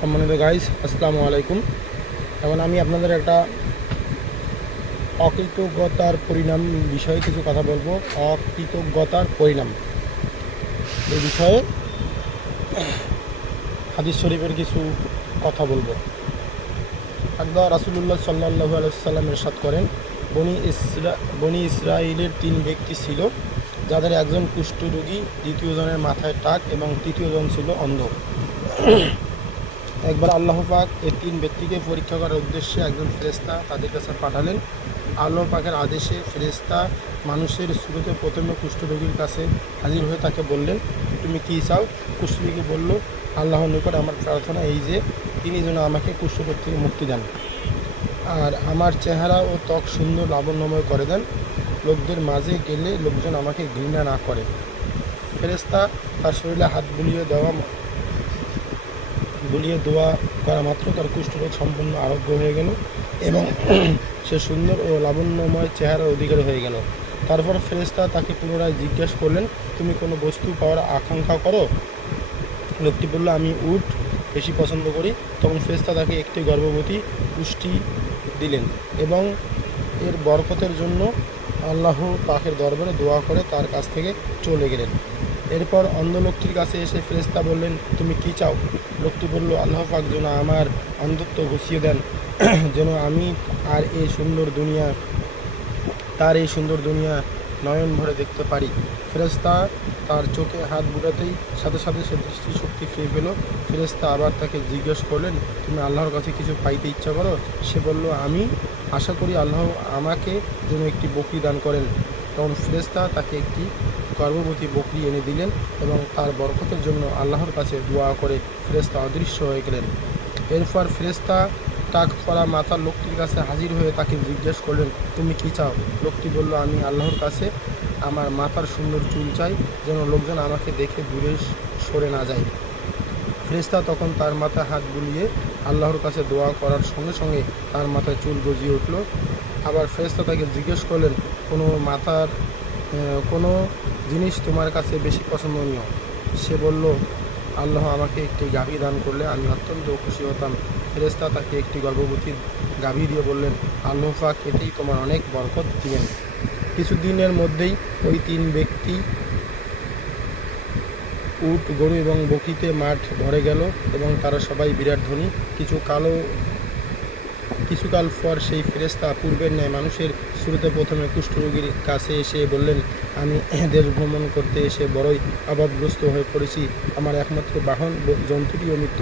সম্মানিত গাইস, আসসালামু আলাইকুম। এখন আমি আপনাদের একটা অকৃতজ্ঞতার পরিণাম বিষয়ে কিছু কথা বলবো। অকৃতজ্ঞতার পরিণাম এই বিষয়ে হাদিস শরীফের কিছু কথা বলবো। একদা রাসূলুল্লাহ সাল্লাল্লাহু আলাইহি ওয়াসাল্লাম ইরশাদ করেন, বনি ইসরাইলের 3 ব্যক্তি ছিল, যাদের একজন কুষ্ঠরোগী, দ্বিতীয়জনের মাথায় টাক এবং তৃতীয়জন ছিল অন্ধ। একবার আল্লাহ পাক এই 3 ব্যক্তিকে পরীক্ষা করার উদ্দেশ্যে একজন ফেরেশতা তাদের কাছে পাঠালেন। আল্লাহ পাকের আদেশে ফেরেশতা মানুষের শুরুতে প্রথমে কুষ্ঠরোগীর কাছে হাজির হয়ে তাকে বললেন, তুমি কী চাও? কুষ্ঠরোগী বলল, আল্লাহর নিকট আমার প্রার্থনা এই যে তিনি যেন আমাকে কুষ্ঠরোগ থেকে মুক্তি দেন, আর আমার চেহারা ও ত্বক সুন্দর লাবণ্যময় করে দেন, লোকদের মাঝে গেলে লোকজন আমাকে ঘৃণা না করে। ফেরেশতা তার শরীরে হাত বুলিয়ে দোয়া করা মাত্র তার কুষ্ঠরোগ সম্পূর্ণ আরোগ্য হয়ে গেল এবং সে সুন্দর ও লাবণ্যময় চেহারার অধিকারী হয়ে গেল। তারপর ফেরেশতা তাকে পুনরায় জিজ্ঞাসা করলেন, তুমি কোনো বস্তু পাওয়ার আকাঙ্ক্ষা করো? লোকটি বলল, আমি উট বেশি পছন্দ করি। তখন ফেরেশতা তাকে একটি গর্ভবতী পুষ্টি দিলেন এবং এর বরকতের জন্য আল্লাহ পাকের দরবারে দোয়া করে তার কাছ থেকে চলে গেলেন। এরপর অন্ধ লোকটির কাছে এসে ফেরেশতা বললেন, তুমি কি চাও? লোকটি বলল, আল্লাহ পাক যেন আমার অন্ধত্ব ঘুষিয়ে দেন, যেন আমি তার এই সুন্দর দুনিয়া নয়ন ভরে দেখতে পারি। ফেরেশতা তার চোখে হাত বুলাতেই সাথে সাথে সে দৃষ্টিশক্তি ফিরে পেল। ফেরেশতা আবার তাকে জিজ্ঞেস করলেন, তুমি আল্লাহর কাছে কিছু পাইতে ইচ্ছা করো? সে বলল, আমি আশা করি আল্লাহ আমাকে যেন একটি বকরি দান করেন। তখন ফেরেশতা তাকে একটি গর্ভবতী বকরি এনে দিলেন এবং তার বরকতের জন্য আল্লাহর কাছে দোয়া করে ফেরেশতা অদৃশ্য হয়ে গেলেন। এরপর ফেরেশতা টাক পরা মাথার লোকটির কাছে হাজির হয়ে তাকে জিজ্ঞেস করলেন, তুমি কি চাও? লোকটি বলল, আমি আল্লাহর কাছে আমার মাথার সুন্দর চুল চাই, যেন লোকজন আমাকে দেখে দূরে সরে না যায়। ফেরেশতা তখন তার মাথায় হাত বুলিয়ে আল্লাহর কাছে দোয়া করার সঙ্গে সঙ্গে তার মাথায় চুল গজিয়ে উঠল। আবার ফেরেশতা তাকে জিজ্ঞেস করলেন, কোনো জিনিস তোমার কাছে বেশি পছন্দনীয়? সে বলল, আল্লাহ আমাকে একটি গাভী দান করলে আমি অত্যন্ত খুশি হতাম। ফেরেশতা তাকে একটি গর্ভবতী গাভী দিয়ে বললেন, আল্লাহ পাক এতেই তোমার অনেক বরকত দিবেন। কিছুদিনের মধ্যেই ওই 3 ব্যক্তি উট, গরু এবং বকরিতে মাঠ ভরে গেল এবং তারা সবাই বিরাট ধনী। কিছুকাল পর সেই ফেরেশতা পূর্বের ন্যায় মানুষের শুরুতে প্রথমে কুষ্ঠরোগীর কাছে এসে বললেন, আমি দেশ ভ্রমণ করতে এসে বড়ই অভাবগ্রস্ত হয়ে পড়েছি। আমার একমাত্র বাহন জন্তুটিও মৃত্যু